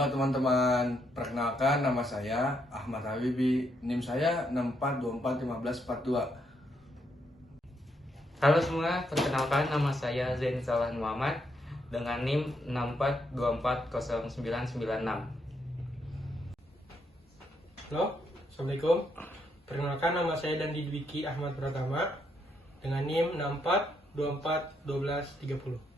Halo teman-teman, perkenalkan nama saya Ahmad Habibi, NIM saya 64241542. Halo semua, perkenalkan nama saya Zain Salah Muhammad dengan NIM 64240996. Halo, Assalamualaikum. Perkenalkan nama saya Dandi Dwiki Ahmad Pratama dengan NIM 64241230.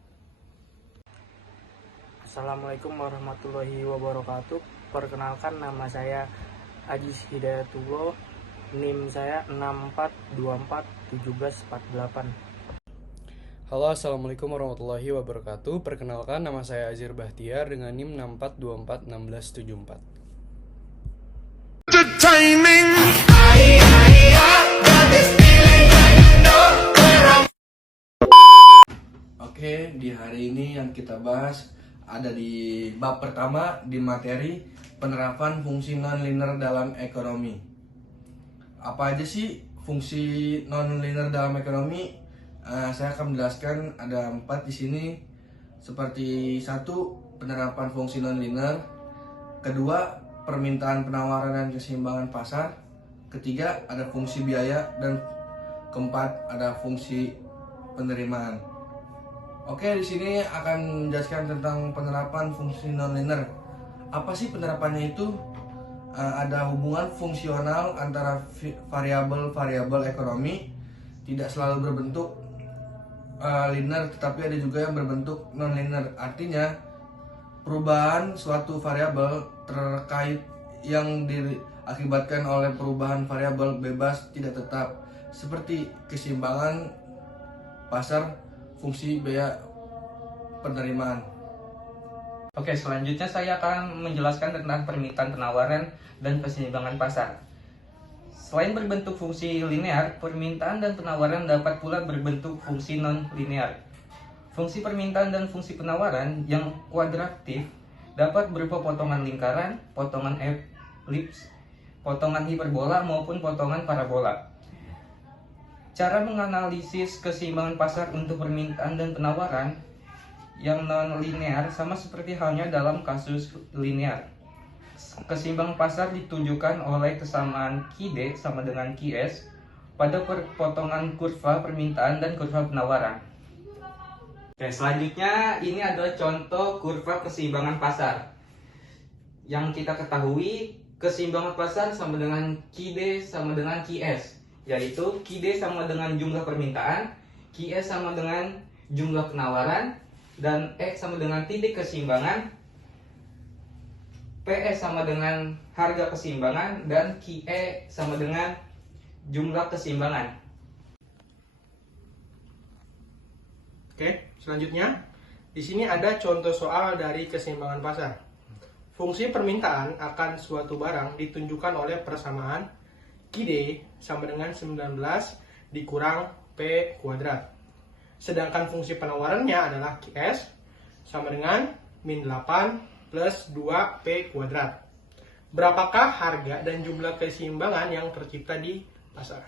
Assalamualaikum warahmatullahi wabarakatuh. Perkenalkan nama saya Ajis Hidayatullah. NIM saya 64241748. Halo, Assalamualaikum warahmatullahi wabarakatuh. Perkenalkan, nama saya Azir Bahtiar dengan NIM 64241674. Oke, di hari ini yang kita bahas ada di bab pertama di materi penerapan fungsi non-linear dalam ekonomi. Apa aja sih fungsi non-linear dalam ekonomi? Saya akan menjelaskan ada 4 di sini. Seperti 1, penerapan fungsi non-linear. Kedua, permintaan, penawaran, dan keseimbangan pasar. Ketiga, ada fungsi biaya. Dan keempat, ada fungsi penerimaan. Oke, di sini akan menjelaskan tentang penerapan fungsi non-linear. Apa sih penerapannya itu? Ada hubungan fungsional antara variabel-variabel ekonomi, tidak selalu berbentuk linear, tetapi ada juga yang berbentuk non-linear. Artinya, perubahan suatu variabel terkait yang diakibatkan oleh perubahan variabel bebas tidak tetap, seperti keseimbangan pasar, fungsi biaya, penerimaan. Oke, selanjutnya saya akan menjelaskan tentang permintaan, penawaran, dan keseimbangan pasar. Selain berbentuk fungsi linear, permintaan dan penawaran dapat pula berbentuk fungsi non-linear. Fungsi permintaan dan fungsi penawaran yang kuadratif dapat berupa potongan lingkaran, potongan elips, potongan hiperbola, maupun potongan parabola. Cara menganalisis keseimbangan pasar untuk permintaan dan penawaran yang non-linear sama seperti halnya dalam kasus linear. Keseimbangan pasar ditunjukkan oleh kesamaan QD sama dengan QS pada potongan kurva permintaan dan kurva penawaran. Oke, selanjutnya ini adalah contoh kurva keseimbangan pasar. Yang kita ketahui, keseimbangan pasar sama dengan QD sama dengan QS, yaitu QD sama dengan jumlah permintaan, QS sama dengan jumlah penawaran, dan X sama dengan titik keseimbangan, PS sama dengan harga keseimbangan, dan QE sama dengan jumlah keseimbangan. Oke, selanjutnya di sini ada contoh soal dari keseimbangan pasar. Fungsi permintaan akan suatu barang ditunjukkan oleh persamaan QD sama dengan 19 dikurang P kuadrat. Sedangkan fungsi penawarannya adalah QS sama dengan min 8 plus 2P kuadrat. Berapakah harga dan jumlah keseimbangan yang tercipta di pasar?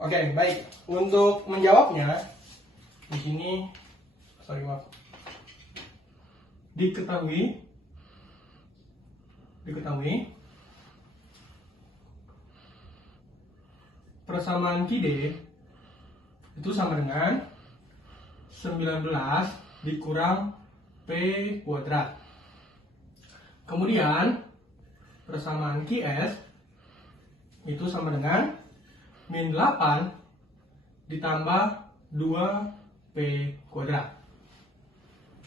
Oke, baik. Untuk menjawabnya, di sini, diketahui persamaan QD itu sama dengan 19 dikurang P kuadrat. Kemudian persamaan QS itu sama dengan min 8 ditambah 2P kuadrat.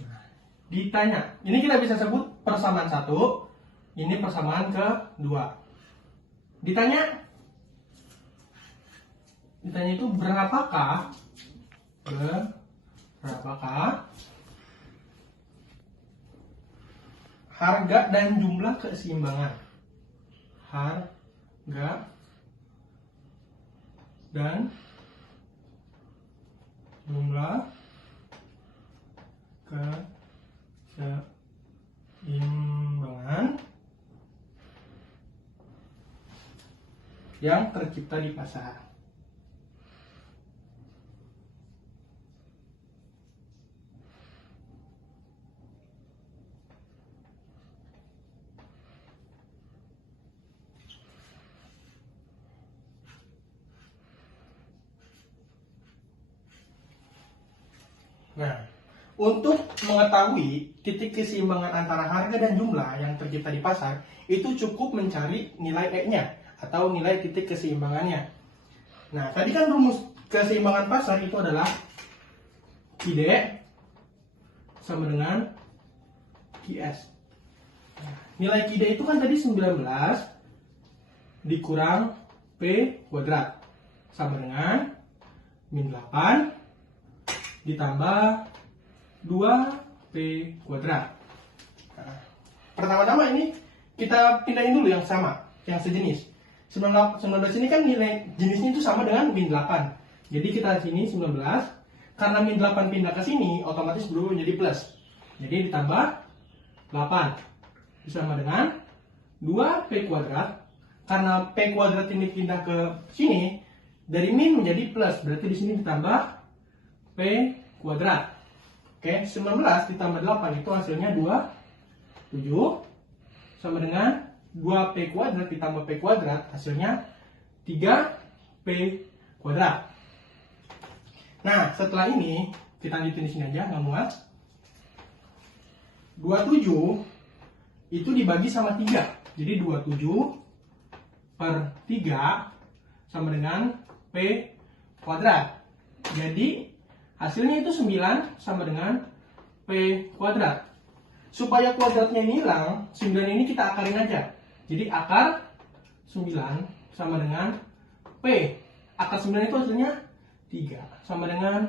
Nah, ditanya, ini kita bisa sebut persamaan 1, ini persamaan kedua. Ditanya itu berapakah harga dan jumlah keseimbangan. Harga dan jumlah keseimbangan yang tercipta di pasar. Nah, untuk mengetahui titik keseimbangan antara harga dan jumlah yang tercipta di pasar, itu cukup mencari nilai E-nya atau nilai titik keseimbangannya. Nah, tadi kan rumus keseimbangan pasar itu adalah QD sama dengan QS. Nah, nilai QD itu kan tadi 19 dikurang P kuadrat sama dengan min 8 ditambah 2P kuadrat. Nah, pertama-tama ini kita pindahin dulu yang sama, yang sejenis. 19 ini kan nilai jenisnya itu sama dengan min 8. Jadi kita sini 19, karena min 8 pindah ke sini, otomatis berubah menjadi plus. Jadi ditambah 8 sama dengan 2P kuadrat. Karena P kuadrat ini pindah ke sini, dari min menjadi plus, berarti di sini ditambah P kuadrat. Oke, 19 ditambah 8 itu hasilnya 27 sama dengan 2P kuadrat ditambah P kuadrat hasilnya 3P kuadrat. Nah, setelah ini kita lanjutin di sini aja, nggak muat. 27 itu dibagi sama 3. Jadi 27 per 3 sama dengan P kuadrat. Jadi hasilnya itu 9 sama dengan P kuadrat. Supaya kuadratnya ini hilang, 9 ini kita akarin aja. Jadi akar 9 sama dengan P. Akar 9 itu hasilnya 3 sama dengan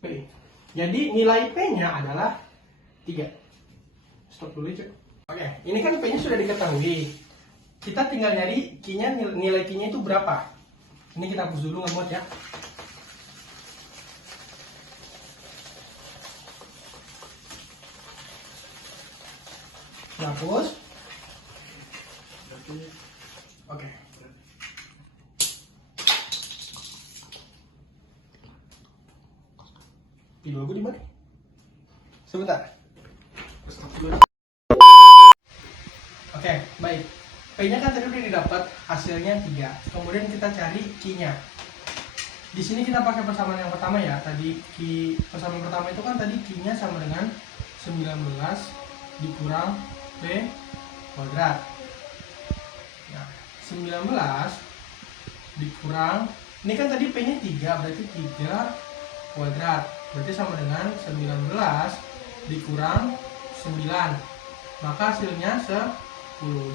P. Jadi nilai P-nya adalah 3. Stop dulu, Cuk. Oke, ini kan P-nya sudah diketahui. Kita tinggal nyari Q-nya, nilai Q-nya itu berapa. Ini kita hapus dulu nggak muat ya. Hapus. Oke. Video gue di mana? Sebentar. Oke, baik. P-nya kan tadi udah didapat, hasilnya 3. Kemudian kita cari Q-nya. Di sini kita pakai persamaan yang pertama ya. Tadi persamaan pertama itu kan tadi Q-nya sama dengan 19 dikurang P kuadrat. Nah, 19 dikurang, ini kan tadi P-nya 3, berarti 3 kuadrat. Berarti sama dengan 19 dikurang 9. Maka hasilnya 10.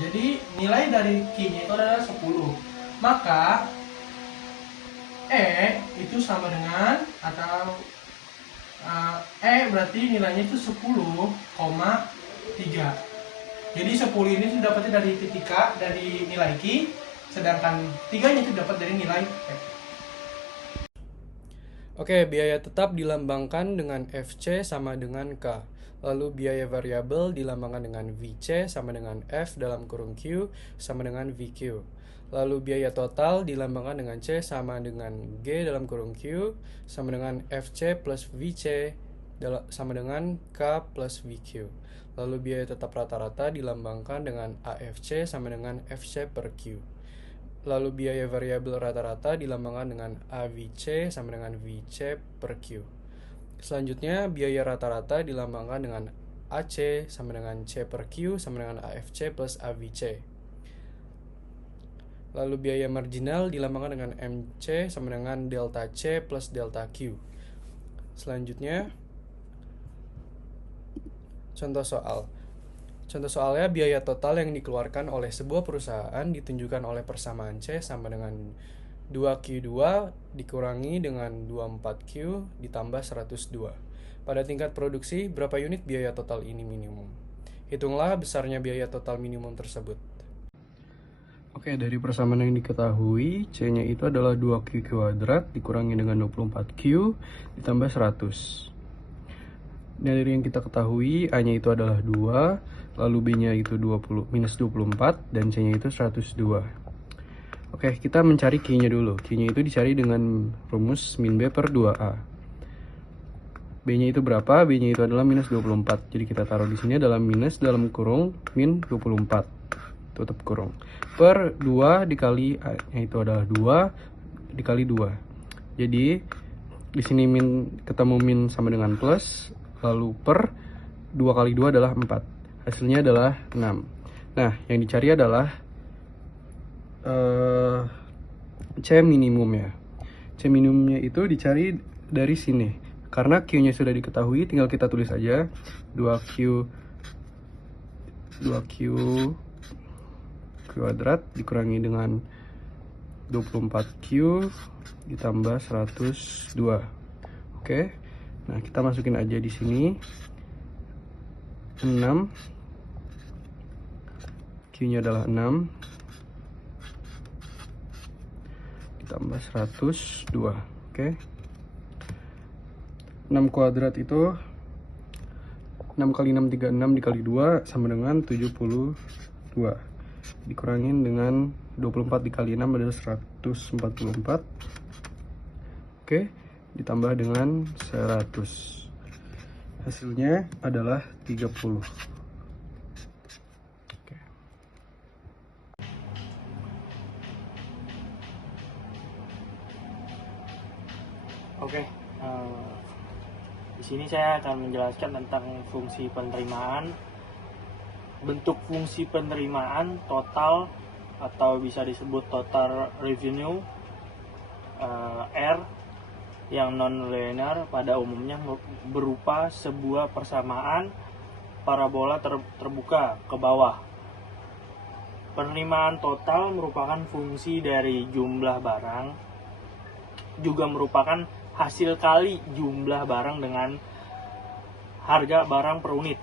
Jadi nilai dari Q-nya itu adalah 10. Maka E itu sama dengan, atau E berarti nilainya itu 10,3. Jadi 10 ini didapatnya dari titik K, dari nilai Q, sedangkan 3-nya itu dapat dari nilai E. Oke, biaya tetap dilambangkan dengan FC sama dengan K. Lalu biaya variabel dilambangkan dengan VC sama dengan F dalam kurung Q sama dengan VQ. Lalu biaya total dilambangkan dengan C sama dengan G dalam kurung Q sama dengan FC plus VC sama dengan K plus VQ. Lalu biaya tetap rata-rata dilambangkan dengan AFC sama dengan FC per Q. Lalu biaya variabel rata-rata dilambangkan dengan AVC sama dengan VC per Q. Selanjutnya, biaya rata-rata dilambangkan dengan AC sama dengan C per Q sama dengan AFC plus AVC. Lalu biaya marginal dilambangkan dengan MC sama dengan delta C plus delta Q. Selanjutnya, contoh soal. Contoh soalnya, biaya total yang dikeluarkan oleh sebuah perusahaan ditunjukkan oleh persamaan C sama dengan 2Q2 dikurangi dengan 24Q ditambah 102. Pada tingkat produksi, berapa unit biaya total ini minimum? Hitunglah besarnya biaya total minimum tersebut. Oke, dari persamaan yang diketahui, C-nya itu adalah 2Q kuadrat dikurangi dengan 24Q ditambah 100. Nah, dari yang kita ketahui, A-nya itu adalah 2, lalu B-nya itu minus 24, dan C-nya itu 102. Oke, kita mencari Q-nya dulu. Q-nya itu dicari dengan rumus min B per 2A. B-nya itu berapa? B-nya itu adalah minus 24. Jadi kita taruh di sini adalah minus dalam kurung min 24. Tutup kurung. Per 2 dikali A-nya itu adalah 2 dikali 2. Jadi Di sini min ketemu min sama dengan plus, lalu per 2 kali 2 adalah 4. Hasilnya adalah 6. Nah, yang dicari adalah C minimum ya. C minimumnya itu dicari dari sini. Karena Q-nya sudah diketahui, tinggal kita tulis aja 2Q kuadrat dikurangi dengan 24Q ditambah 102. Oke. Nah, kita masukin aja di sini 6. Q-nya adalah 6 ditambah 102. Oke. 6 kuadrat itu 6 kali 6 36 dikali 2 sama dengan 72. Dikurangin dengan 24 dikali 6 adalah 144. Oke, ditambah dengan 100. Hasilnya adalah 30. Oke. Oke, di sini saya akan menjelaskan tentang fungsi penerimaan. Bentuk fungsi penerimaan total atau bisa disebut total revenue R yang non-linear pada umumnya berupa sebuah persamaan parabola terbuka ke bawah. Penerimaan total merupakan fungsi dari jumlah barang, juga merupakan hasil kali jumlah barang dengan harga barang per unit.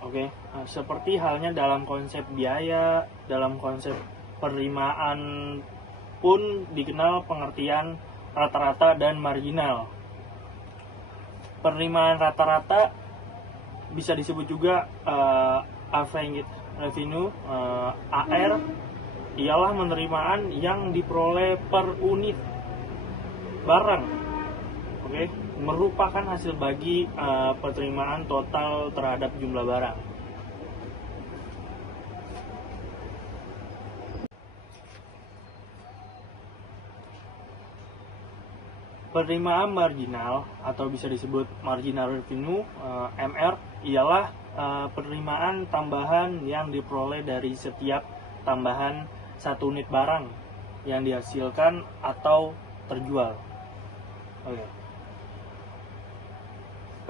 Oke, nah, seperti halnya dalam konsep biaya, dalam konsep penerimaan pun dikenal pengertian rata-rata dan marginal. Penerimaan rata-rata bisa disebut juga average revenue, AR, ialah penerimaan yang diperoleh per unit barang. Oke, merupakan hasil bagi penerimaan total terhadap jumlah barang. Penerimaan marginal atau bisa disebut marginal revenue MR ialah penerimaan tambahan yang diperoleh dari setiap tambahan 1 unit barang yang dihasilkan atau terjual. Oke.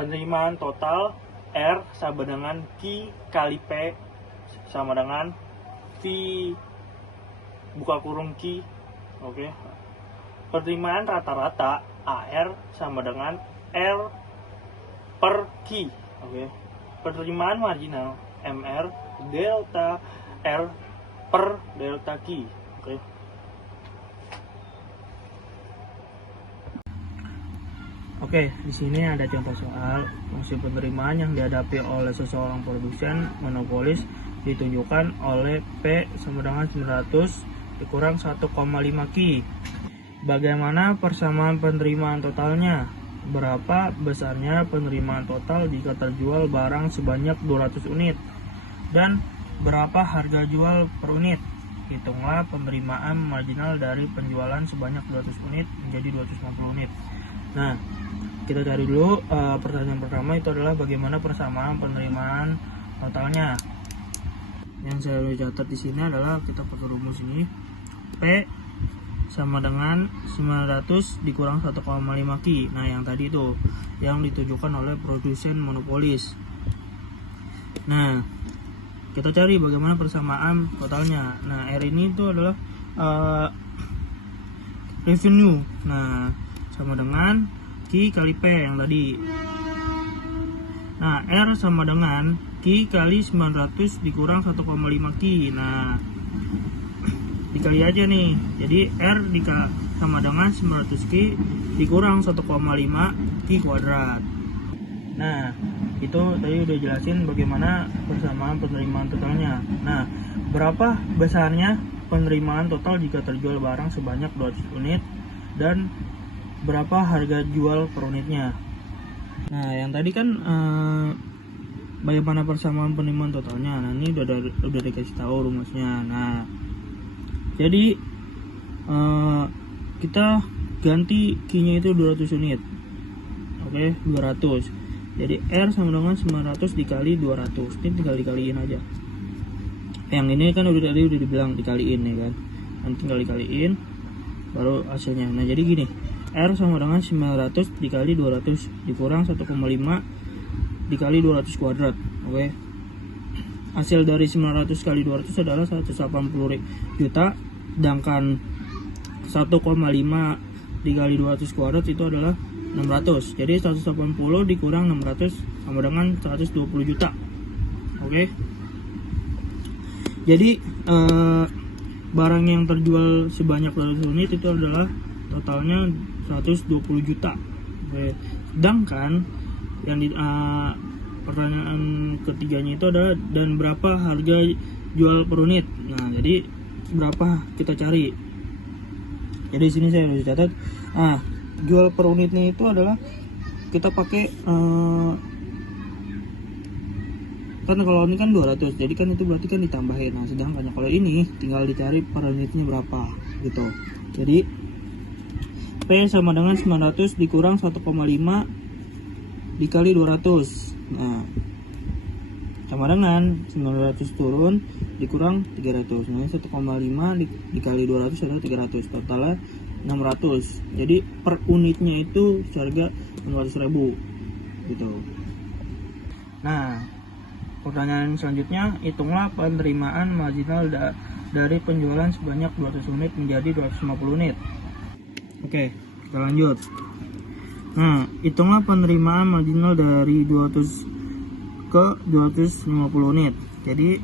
Penerimaan total R sama dengan Q kali P sama dengan V buka kurung Q. Oke. Penerimaan rata-rata AR sama dengan R per Q. Oke. Penerimaan marginal MR delta R per delta Q. Oke. Oke, di sini ada contoh soal fungsi penerimaan yang dihadapi oleh seseorang produsen monopolis ditunjukkan oleh P sama dengan 900 dikurang 1,5 Q. Bagaimana persamaan penerimaan totalnya? Berapa besarnya penerimaan total jika terjual barang sebanyak 200 unit? Dan berapa harga jual per unit? Hitunglah penerimaan marginal dari penjualan sebanyak 200 unit menjadi 250 unit. Nah, kita cari dulu pertanyaan pertama itu adalah bagaimana persamaan penerimaan totalnya. Yang saya catat di sini adalah kita pakai rumus ini. P sama dengan 900 dikurang 1,5 Q. Nah, yang tadi itu yang ditujukan oleh produsen monopolis. Nah, kita cari bagaimana persamaan totalnya. Nah, R ini itu adalah revenue. Nah, sama dengan Q kali P yang tadi. Nah, R sama dengan Q kali 900 dikurang 1,5 Q. Nah, dikali aja nih. Jadi R sama dengan 900 Q dikurang 1,5 Q kuadrat. Nah, itu tadi udah jelasin bagaimana persamaan penerimaan totalnya. Nah, berapa besarnya penerimaan total jika terjual barang sebanyak 200 unit dan berapa harga jual per unitnya. Nah, yang tadi kan bagaimana persamaan penerimaan totalnya. Nah, ini udah dikasih tahu rumusnya. Nah, jadi kita ganti Q-nya itu 200 unit. Oke, 200. Jadi R sama dengan 900 dikali 200. Ini tinggal dikaliin aja. Yang ini kan udah dibilang dikaliin ya kan. Nanti tinggal dikaliin baru hasilnya. Nah, jadi gini. R sama dengan 900 dikali 200 dikurang 1,5 dikali 200 kuadrat. Oke. Hasil dari 900 kali 200 adalah 180 juta, sedangkan 1,5 dikali 200 kuadrat itu adalah 600. Jadi 180 dikurang 600 sama dengan 120 juta. Oke. Jadi barang yang terjual sebanyak 200 unit itu adalah totalnya 120 juta. Oke. Sedangkan yang pertanyaan ketiganya itu adalah dan berapa harga jual per unit. Nah, jadi berapa kita cari. Jadi di sini saya harus catat. Nah, jual per unitnya itu adalah kita pakai kan kalau ini kan 200, jadi kan itu berarti kan ditambahin. Nah, sedangkan kalau ini tinggal dicari per unitnya berapa gitu. Jadi P sama dengan 900 dikurang 1,5 dikali 200. Nah, sama dengan 900 turun dikurang 300. Nah, 1,5 dikali 200 adalah 300. Totalnya 600. Jadi per unitnya itu seharga 600.000 gitu. Nah, pertanyaan selanjutnya, hitunglah penerimaan marginal dari penjualan sebanyak 200 unit menjadi 250 unit. Oke, kita lanjut. Nah, hitunglah penerimaan marginal dari 200 ke 250 unit. Jadi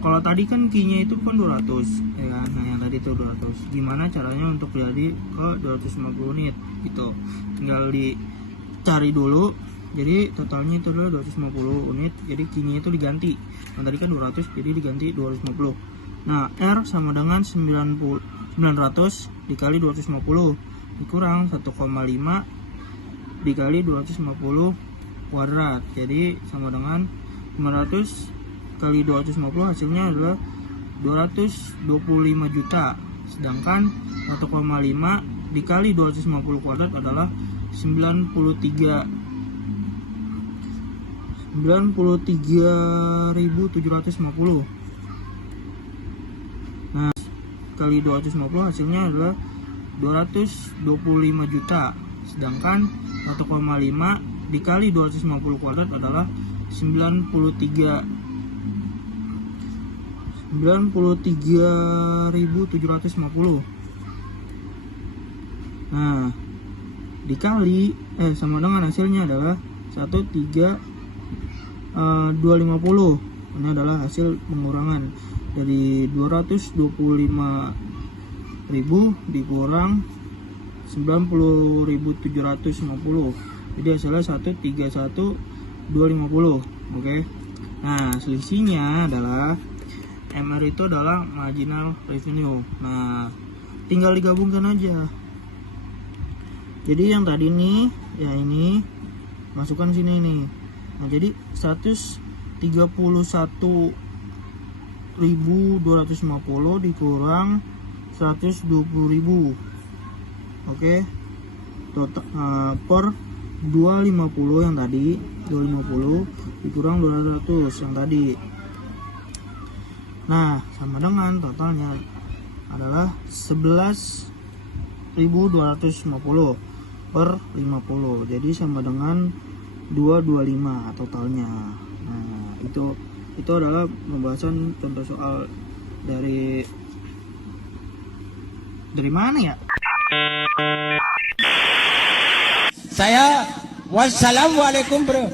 kalau tadi kan Q-nya itu kan 200 ya kan? Nah, yang tadi itu 200. Gimana caranya untuk jadi ke 250 unit gitu. Tinggal dicari dulu. Jadi totalnya itu adalah 250 unit. Jadi Q-nya itu diganti. Yang tadi kan 200 jadi diganti 250. Nah, R sama dengan 900 dikali 250 dikurang 1,5 dikali 250 kuadrat. Jadi sama dengan 900 kali 250 hasilnya adalah 225 juta. Sedangkan 1,5 dikali 250 kuadrat adalah 93.750. Nah, kali 250 hasilnya adalah 225 juta. Sedangkan 1,5 dikali 250 kuadrat adalah 93.750. Nah, dikali sama dengan hasilnya adalah 13250. Ini adalah hasil pengurangan dari 225.000 dikurang 90.750. Jadi hasilnya 131.250. Oke. Nah, selisihnya adalah MR itu adalah marginal revenue. Nah, tinggal digabungkan aja. Jadi yang tadi nih, ya ini masukkan sini nih. Nah, jadi 131.250 dikurang 120.000. Oke. Total per 250 yang tadi, 250 dikurang 200 yang tadi. Nah, sama dengan totalnya adalah 11.250 per 50. Jadi sama dengan 225 totalnya. Nah, itu adalah pembahasan contoh soal dari mana ya? Saya wassalamualaikum bro.